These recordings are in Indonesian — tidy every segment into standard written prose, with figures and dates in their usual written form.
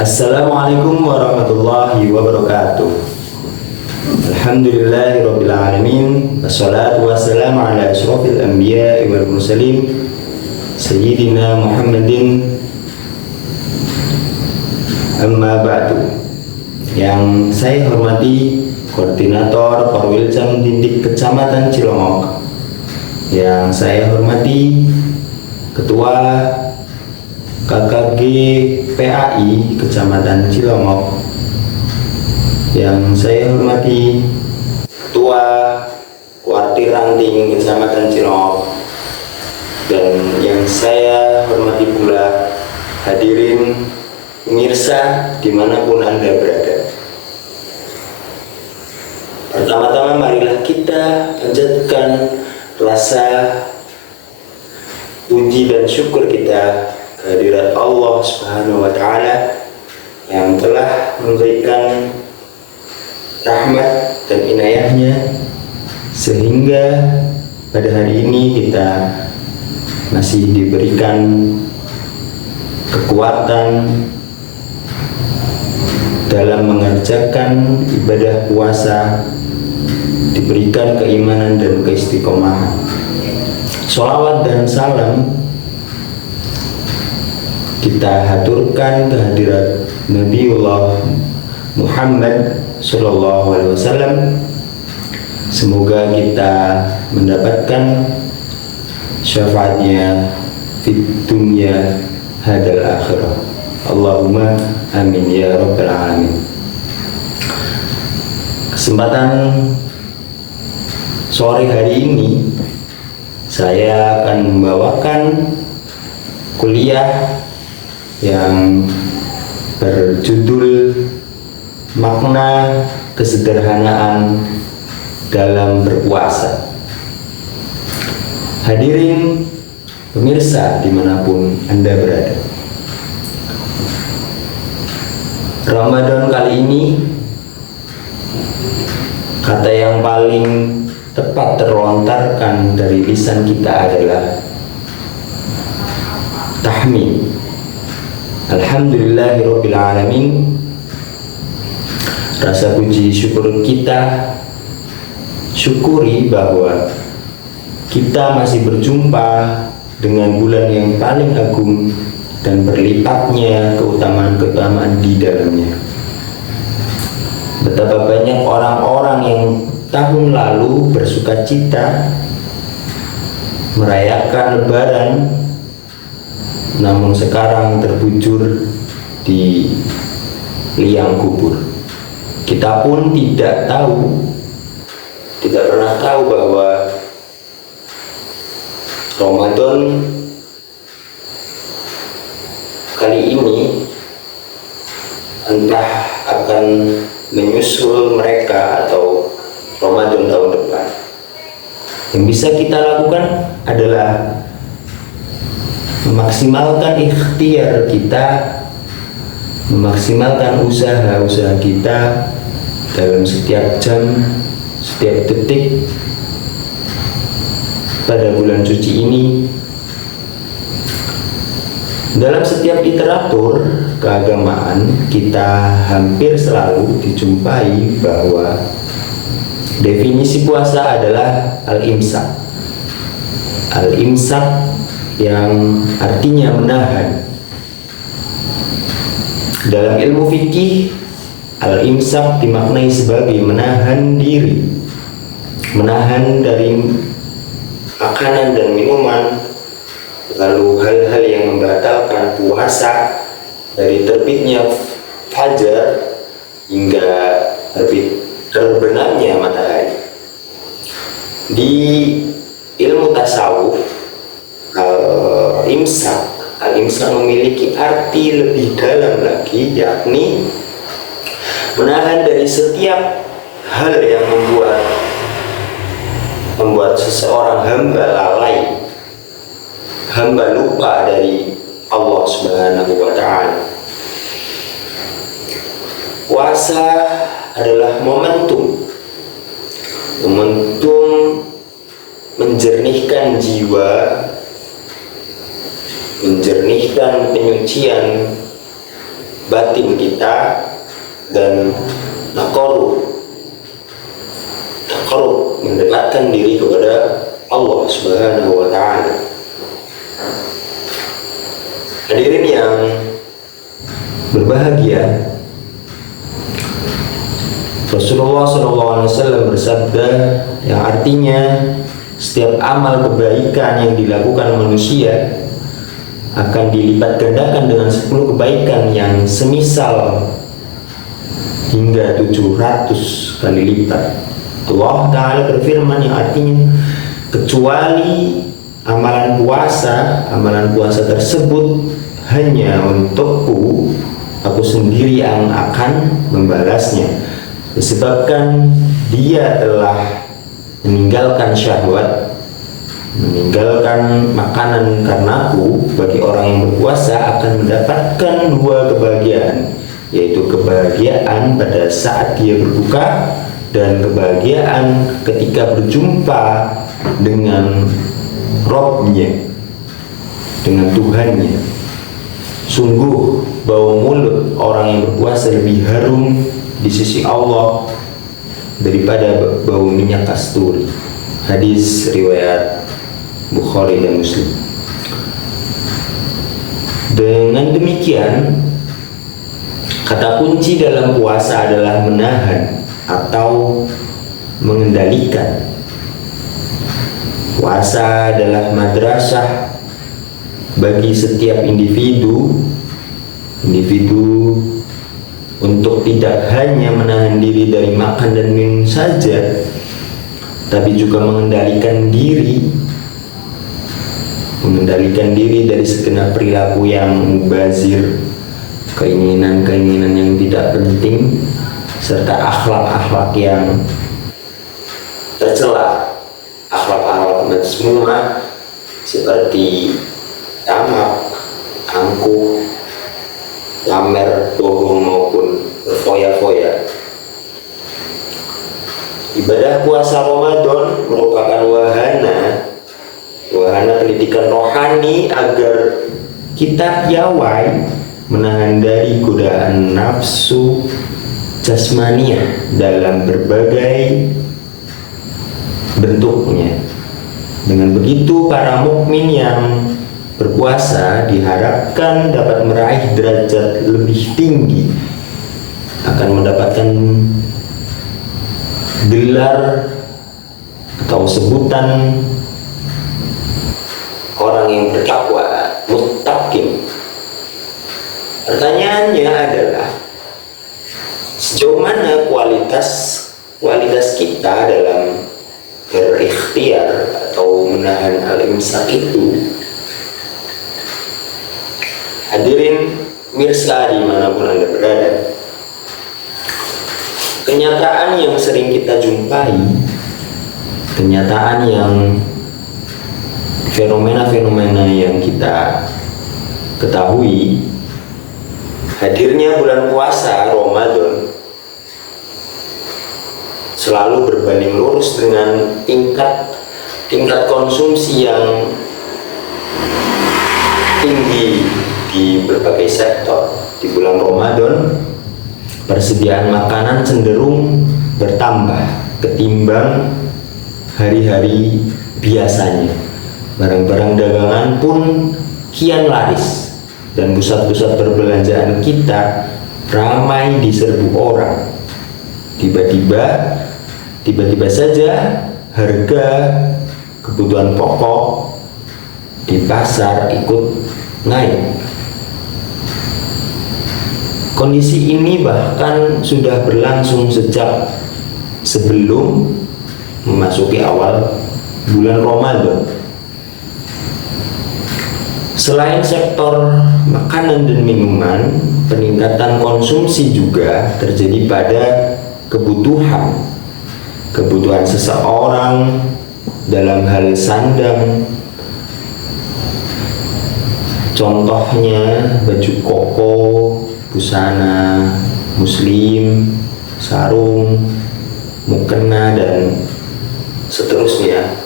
Assalamualaikum warahmatullahi wabarakatuh. Alhamdulillahirabbil alamin. Wassalatu wassalamu ala asyrofil anbiya'i wal mursalin Sayyidina Muhammadin. Amma ba'du. Yang saya hormati Koordinator Korwilcam Dindik Kecamatan Cilongok. Yang saya hormati Ketua KKG PAI Kecamatan Cilongok. Yang saya hormati Ketua Warti Ranting Kecamatan Cilongok. Dan yang saya hormati pula hadirin pemirsa dimanapun Anda berada. Pertama-tama marilah kita panjatkan rasa puji dan syukur kita kehadirat Allah Subhanahu wa Ta'ala yang telah memberikan rahmat dan inayahnya sehingga pada hari ini kita masih diberikan kekuatan dalam mengerjakan ibadah puasa, diberikan keimanan dan keistiqomahan. Sholawat dan salam kita haturkan kehadirat Nabiullah Muhammad Sallallahu Alaihi Wasallam. Semoga kita mendapatkan syafaatnya fid dunya hadal akhirah. Allahumma amin ya rabbal alamin. Kesempatan sore hari ini saya akan membawakan kuliah yang berjudul Makna Kesederhanaan dalam Berpuasa. Hadirin pemirsa dimanapun Anda berada, Ramadan kali ini kata yang paling tepat terlontarkan dari lisan kita adalah tahmid. Alhamdulillahirabbil alamin. Rasa puji syukur kita syukuri bahwa kita masih berjumpa dengan bulan yang paling agung dan berlipatnya keutamaan-keutamaan di dalamnya. Betapa banyak orang-orang yang tahun lalu bersukacita merayakan Lebaran, namun sekarang terbujur di liang kubur. Kita pun tidak pernah tahu bahwa Ramadan kali ini entah akan menyusul mereka atau Ramadan tahun depan. Yang bisa kita lakukan adalah memaksimalkan ikhtiar kita, memaksimalkan usaha-usaha kita dalam setiap jam, setiap detik pada bulan suci ini. Dalam setiap literatur keagamaan kita hampir selalu dijumpai bahwa definisi puasa adalah al-imsak. Al-imsak yang artinya menahan. Dalam ilmu fikih, al-imsak dimaknai sebagai menahan diri, menahan dari makanan dan minuman, lalu hal-hal yang membatalkan puasa dari terbitnya fajar hingga terbenamnya matahari. Di ilmu tasawuf, al-imsak memiliki arti lebih dalam lagi, yakni menahan dari setiap hal yang membuat seseorang hamba lalai, hamba lupa dari Allah Subhanahu wa Ta'ala. Puasa adalah momentum menjernihkan jiwa, menjernihkan penyucian batin kita dan taqarrub mendekatkan diri kepada Allah Subhanahu wa Ta'ala. Hadirin yang berbahagia, Rasulullah SAW bersabda yang artinya setiap amal kebaikan yang dilakukan manusia akan dilipat gandakan dengan 10 kebaikan yang semisal hingga 700 kali lipat. Allah Ta'ala berfirman yang artinya kecuali amalan puasa tersebut hanya untukku, aku sendiri yang akan membalasnya, disebabkan dia telah meninggalkan syahwat, meninggalkan makanan karenaku. Bagi orang yang berpuasa akan mendapatkan 2 kebahagiaan, yaitu kebahagiaan pada saat dia berbuka dan kebahagiaan ketika berjumpa dengan Robnya, dengan Tuhannya. Sungguh bau mulut orang yang berpuasa lebih harum di sisi Allah daripada bau minyak kasturi. Hadis riwayat Bukhari dan Muslim. Dengan demikian, kata kunci dalam puasa adalah menahan atau mengendalikan. Puasa adalah madrasah bagi setiap individu untuk tidak hanya menahan diri dari makan dan minum saja, tapi juga mengendalikan diri dari segenap perilaku yang mubazir, keinginan-keinginan yang tidak penting, serta akhlak-akhlak yang tercela, akhlak-akhlak mazmumah seperti tamak, angkuh, pamer, bohong maupun berfoya-foya. Ibadah puasa Ramadan merupakan wahana pendidikan rohani agar kita piawai menahan dari godaan nafsu jasmaniah dalam berbagai bentuknya. Dengan begitu, para mukmin yang berpuasa diharapkan dapat meraih derajat lebih tinggi, akan mendapatkan gelar atau sebutan orang yang bertakwa, muttaqin. Pertanyaannya adalah sejauh mana kualitas kita dalam berikhtiar atau menahan al-imsak itu. Hadirin mirsa dimanapun Anda berada, kenyataan yang sering kita jumpai, kenyataan yang fenomena-fenomena yang kita ketahui, hadirnya bulan puasa Ramadan selalu berbanding lurus dengan tingkat konsumsi yang tinggi di berbagai sektor. Di bulan Ramadan, persediaan makanan cenderung bertambah ketimbang hari-hari biasanya. Barang-barang dagangan pun kian laris dan pusat-pusat perbelanjaan kita ramai diserbu orang. Tiba-tiba saja harga kebutuhan pokok di pasar ikut naik. Kondisi ini bahkan sudah berlangsung sejak sebelum memasuki awal bulan Ramadan. Selain sektor makanan dan minuman, peningkatan konsumsi juga terjadi pada kebutuhan seseorang dalam hal sandang. Contohnya baju koko, busana muslim, sarung, mukena, dan seterusnya.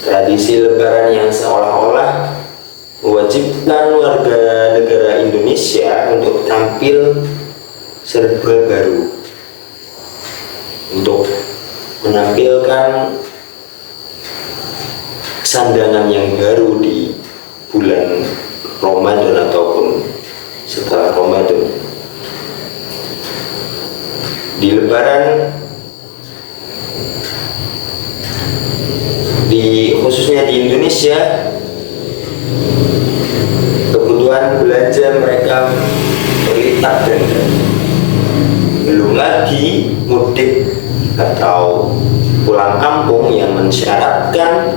Tradisi lebaran yang seolah-olah mewajibkan warga negara Indonesia untuk tampil serba baru, untuk menampilkan sandangan yang baru di bulan Ramadan ataupun setelah Ramadan. Di Lebaran, khususnya di Indonesia, kebutuhan belanja mereka berlipat ganda. Belum lagi mudik atau pulang kampung yang mensyaratkan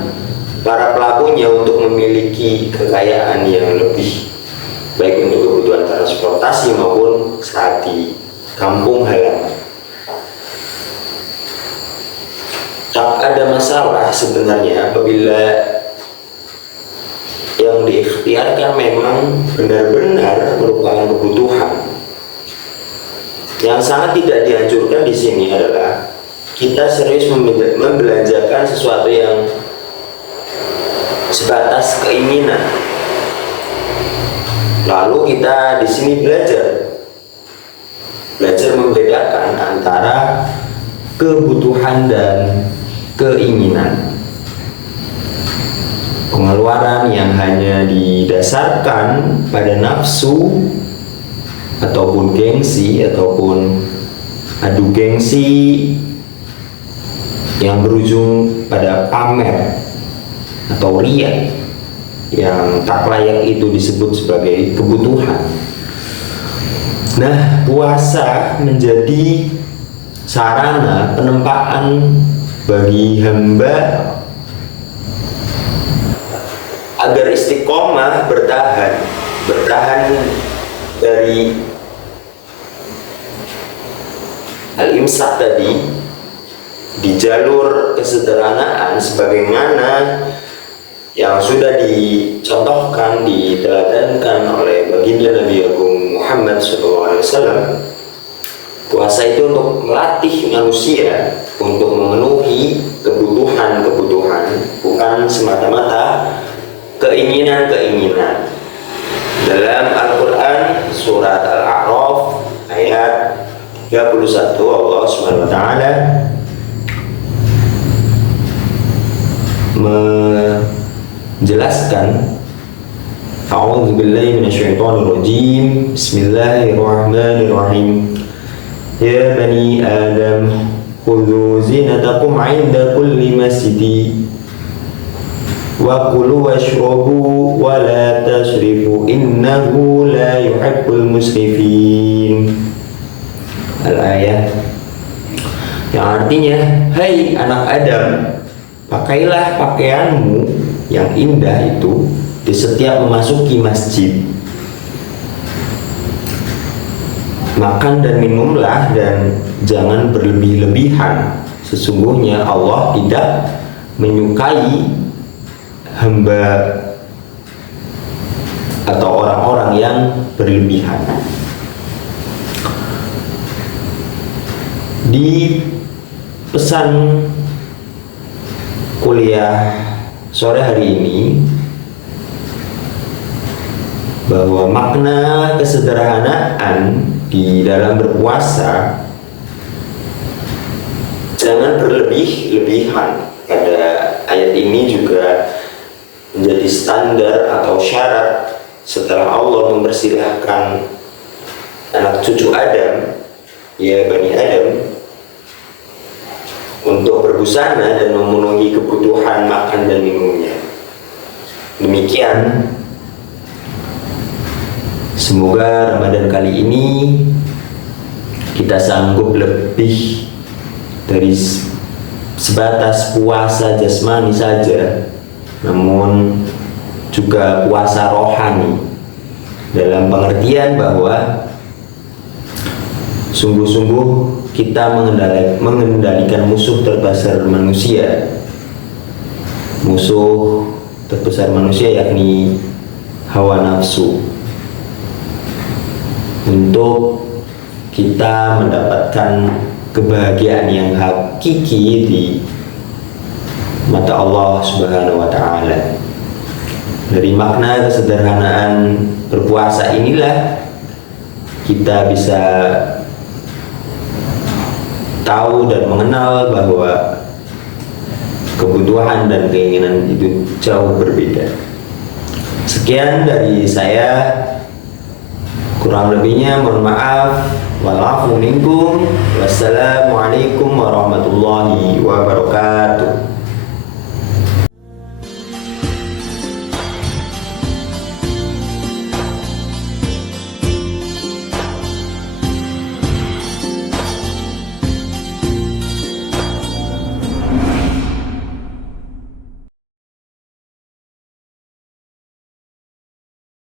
para pelakunya untuk memiliki kekayaan yang lebih, baik untuk kebutuhan transportasi maupun saat di kampung halaman. Tak ada masalah sebenarnya apabila yang diikhtiarkan memang benar-benar merupakan kebutuhan. Yang sangat tidak dianjurkan di sini adalah kita serius membelanjakan sesuatu yang sebatas keinginan. Lalu kita di sini belajar membedakan antara kebutuhan dan keinginan. Pengeluaran yang hanya didasarkan pada nafsu ataupun gengsi ataupun adu gengsi yang berujung pada pamer atau riya yang tak layak itu disebut sebagai kebutuhan. Nah, puasa menjadi sarana penempaan bagi hamba agar istiqomah bertahan dari al-imsak tadi di jalur kesederhanaan sebagaimana yang sudah dicontohkan, diteladankan oleh baginda Nabi Agung Muhammad SAW. Puasa itu untuk melatih manusia untuk memenuhi kebutuhan-kebutuhan, bukan semata-mata keinginan-keinginan. Dalam Al-Quran surat Al-A'raf ayat 31 Allah SWT menjelaskan, A'udzu billahi minasyaitonir rajim. Bismillahirrahmanirrahim. Ya bani Adam, khudhu zinatakum 'inda kulli masjid wa kulu washrabu wa la tasrifu innahu la yuhibbul musrifin. Al-ayat, yang artinya, hai anak Adam, pakailah pakaianmu yang indah itu di setiap memasuki masjid. Makan dan minumlah dan jangan berlebih-lebihan. Sesungguhnya Allah tidak menyukai hamba atau orang-orang yang berlebihan. Di pesan kuliah sore hari ini, bahwa makna kesederhanaan di dalam berpuasa jangan berlebih-lebihan. Pada ayat ini juga menjadi standar atau syarat setelah Allah mempersilahkan anak cucu Adam, ya Bani Adam, untuk berbusana dan memenuhi kebutuhan makan dan minumnya. Demikian, semoga Ramadan kali ini kita sanggup lebih dari sebatas puasa jasmani saja, namun juga puasa rohani, dalam pengertian bahwa sungguh-sungguh kita mengendalikan musuh terbesar manusia. Musuh terbesar manusia yakni hawa nafsu, untuk kita mendapatkan kebahagiaan yang hakiki di mata Allah Subhanahu wa Ta'ala. Dari makna kesederhanaan berpuasa inilah kita bisa tahu dan mengenal bahwa kebutuhan dan keinginan itu jauh berbeda. Sekian dari saya, kurang lebihnya mohon maaf. Walafu minkum. Wassalamualaikum warahmatullahi wabarakatuh.